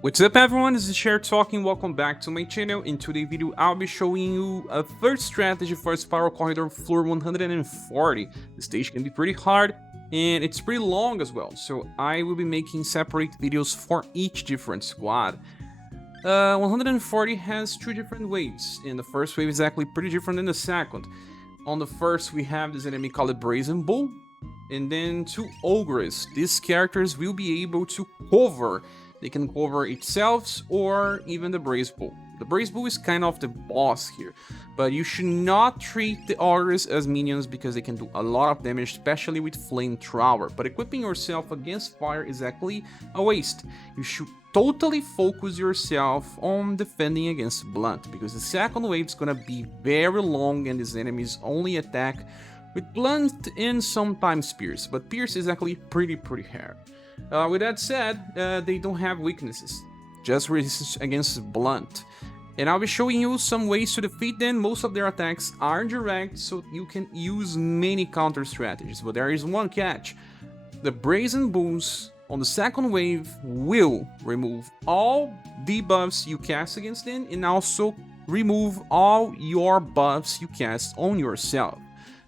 What's up everyone, this is Cher talking, welcome back to my channel. In today's video I'll be showing you a third strategy for Spiral Corridor floor 140. The stage can be pretty hard and it's pretty long as well, so I will be making separate videos for each different squad. 140 has two different waves, and the first wave is actually pretty different than the second. On the first we have this enemy called Brazen Bull, and then two Ogres. These characters will be able to cover. They can cover itself or even the Brazen Bull. The Brazen Bull is kind of the boss here, but you should not treat the Ogres as minions because they can do a lot of damage, especially with Flamethrower. But equipping yourself against fire is actually a waste. You should totally focus yourself on defending against Blunt, because the second wave is gonna be very long and these enemies only attack with Blunt and sometimes Pierce, but Pierce is actually pretty hard. With that said, they don't have weaknesses, just resistance against Blunt. And I'll be showing you some ways to defeat them. Most of their attacks are direct, so you can use many counter strategies, but there is one catch. The Brazen Bulls on the second wave will remove all debuffs you cast against them and also remove all your buffs you cast on yourself.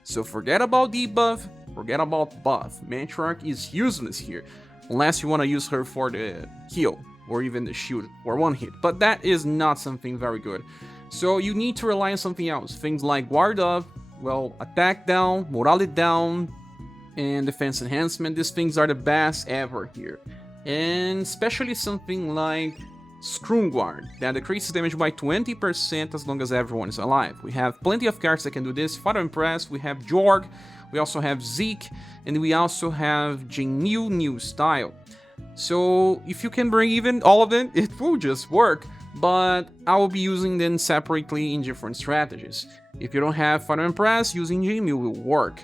So forget about debuff, forget about buff. Matriarch is useless here, unless you want to use her for the heal or even the shield or one hit, but that is not something very good. So you need to rely on something else, things like guard up, well, attack down, morale down, and defense enhancement. These things are the best ever here, and especially something like Scrum Guard that decreases damage by 20% as long as everyone is alive. We have plenty of cards that can do this. Fire Impress, we have Jorg, we also have Zeke, and we also have Jinyu New Style. So if you can bring even all of them, it will just work, but I will be using them separately in different strategies. If you don't have Fire Impress, using Jinyu will work.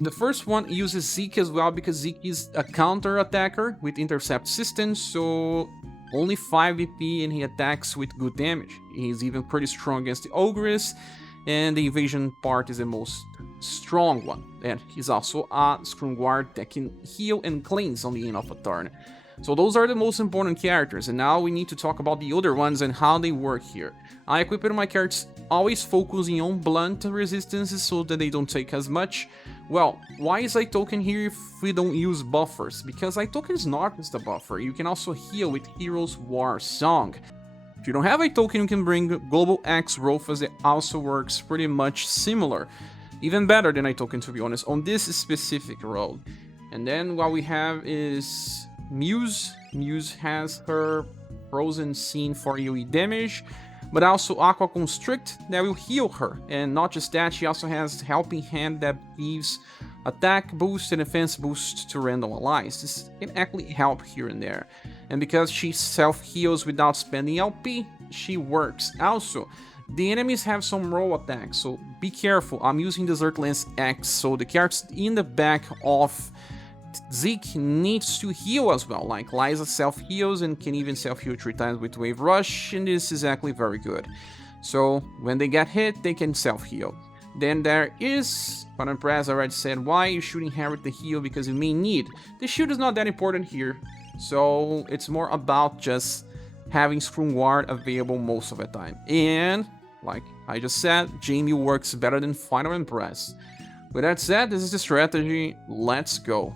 The first one uses Zeke as well, because Zeke is a counter attacker with intercept systems, so only 5 VP and he attacks with good damage. He's even pretty strong against the Ogres, and the evasion part is the most strong one. And he's also a Scrum Guard that can heal and cleanse on the end of a turn. So those are the most important characters, and now we need to talk about the other ones and how they work here. I equipped my characters always focusing on blunt resistances so that they don't take as much. Well, why is iToken here if we don't use buffers? Because iToken is not just a buffer, you can also heal with Hero's War Song. If you don't have iToken, you can bring Global X Rofas that also works pretty much similar. Even better than iToken, to be honest, on this specific role. And then what we have is Muse. Muse has her Frozen Scene for AoE damage, but also Aqua Constrict that will heal her. And not just that, she also has Helping Hand that gives attack boost and defense boost to random allies. This can actually help here and there. And because she self-heals without spending LP, she works. Also, the enemies have some roll attacks, so be careful. I'm using Desert Lance X, so the characters in the back of Zeke needs to heal as well, like Liza self-heals and can even self-heal 3 times with Wave Rush, and this is actually very good. So when they get hit, they can self-heal. Then there is Fire Impress. I already said why you should inherit the heal, because you may need. The shield is not that important here, so it's more about just having Scrum Guard available most of the time. And like I just said, Jamie works better than Fire Impress. With that said, this is the strategy. Let's go.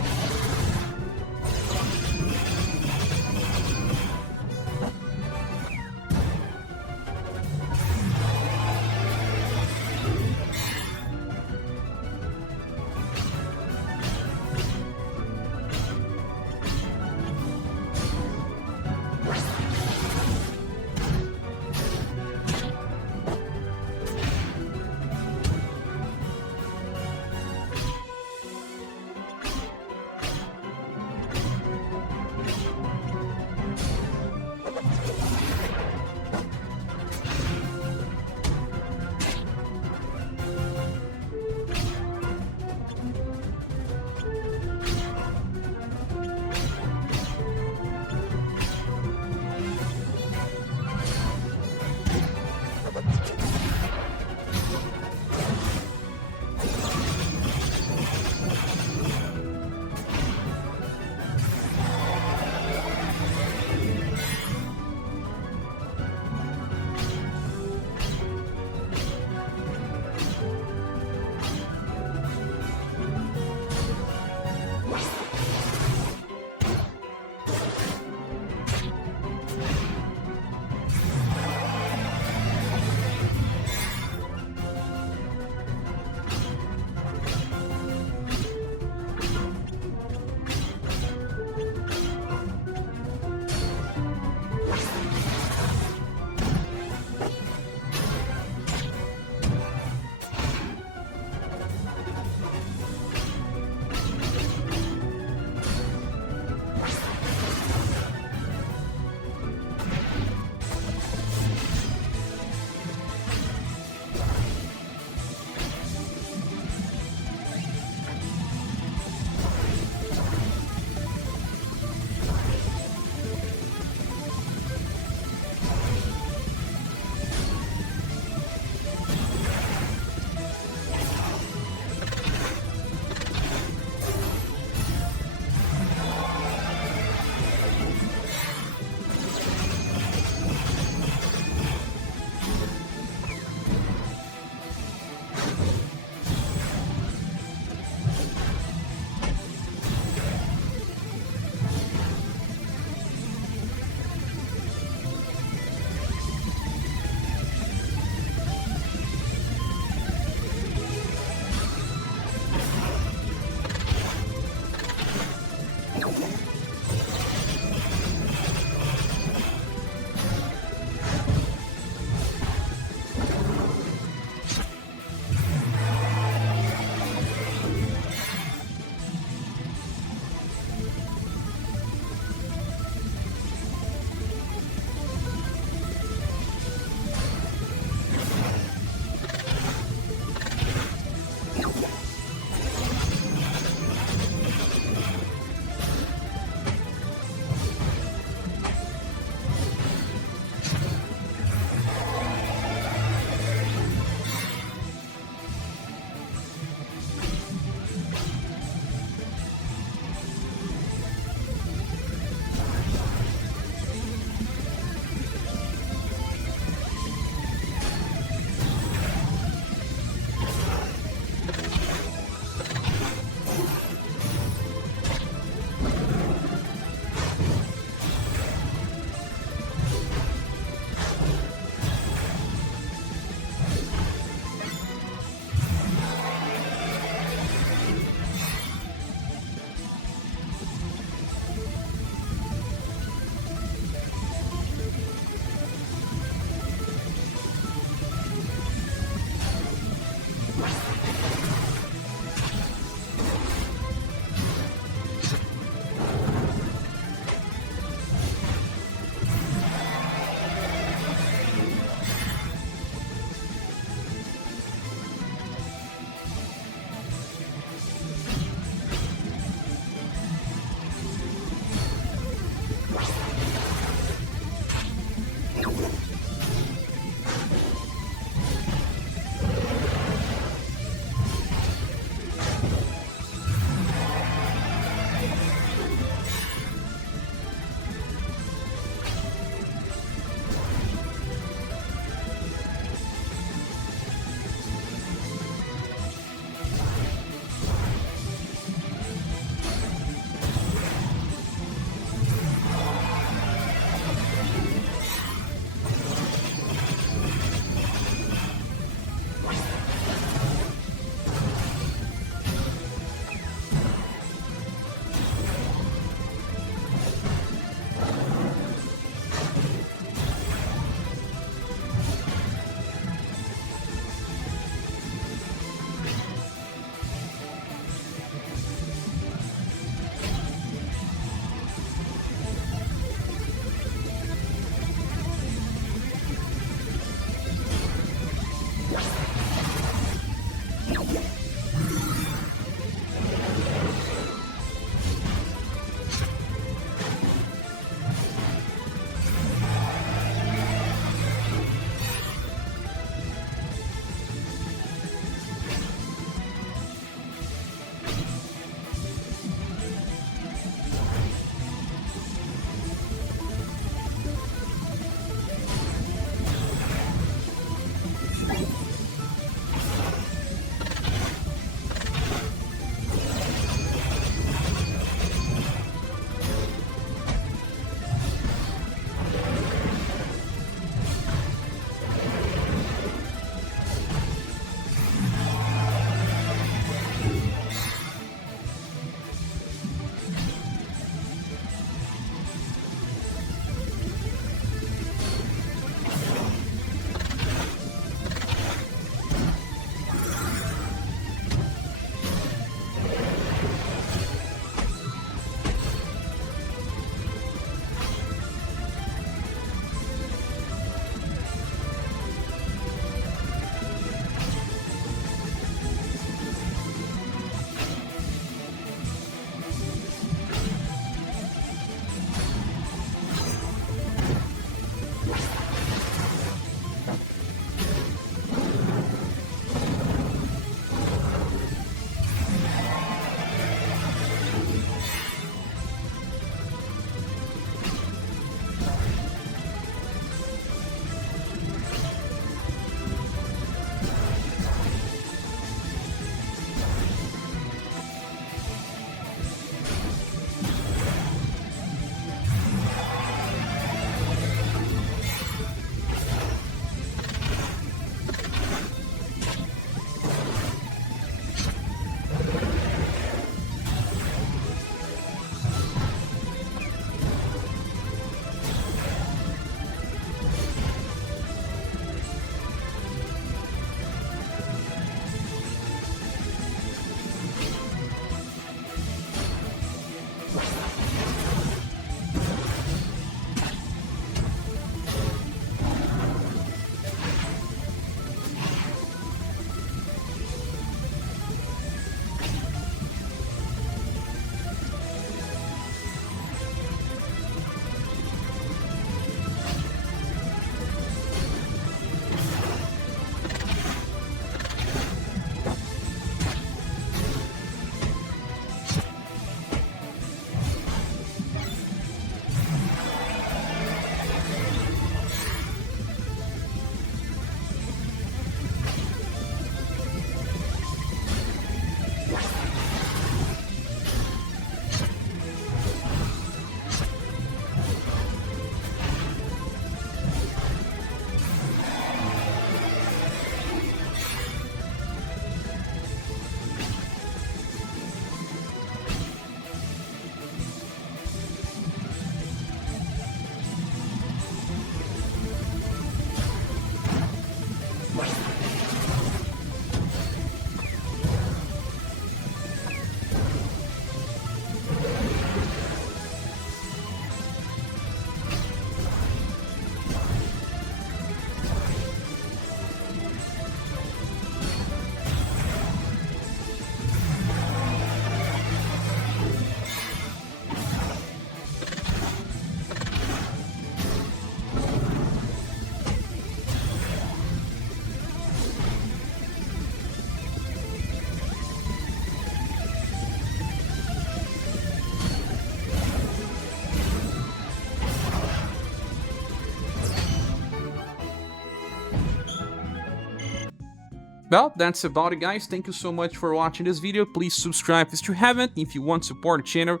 Well, that's about it, guys. Thank you so much for watching this video. Please subscribe if you haven't. If you want to support the channel,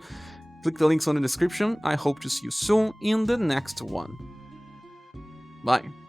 click the links on the description. I hope to see you soon in the next one. Bye.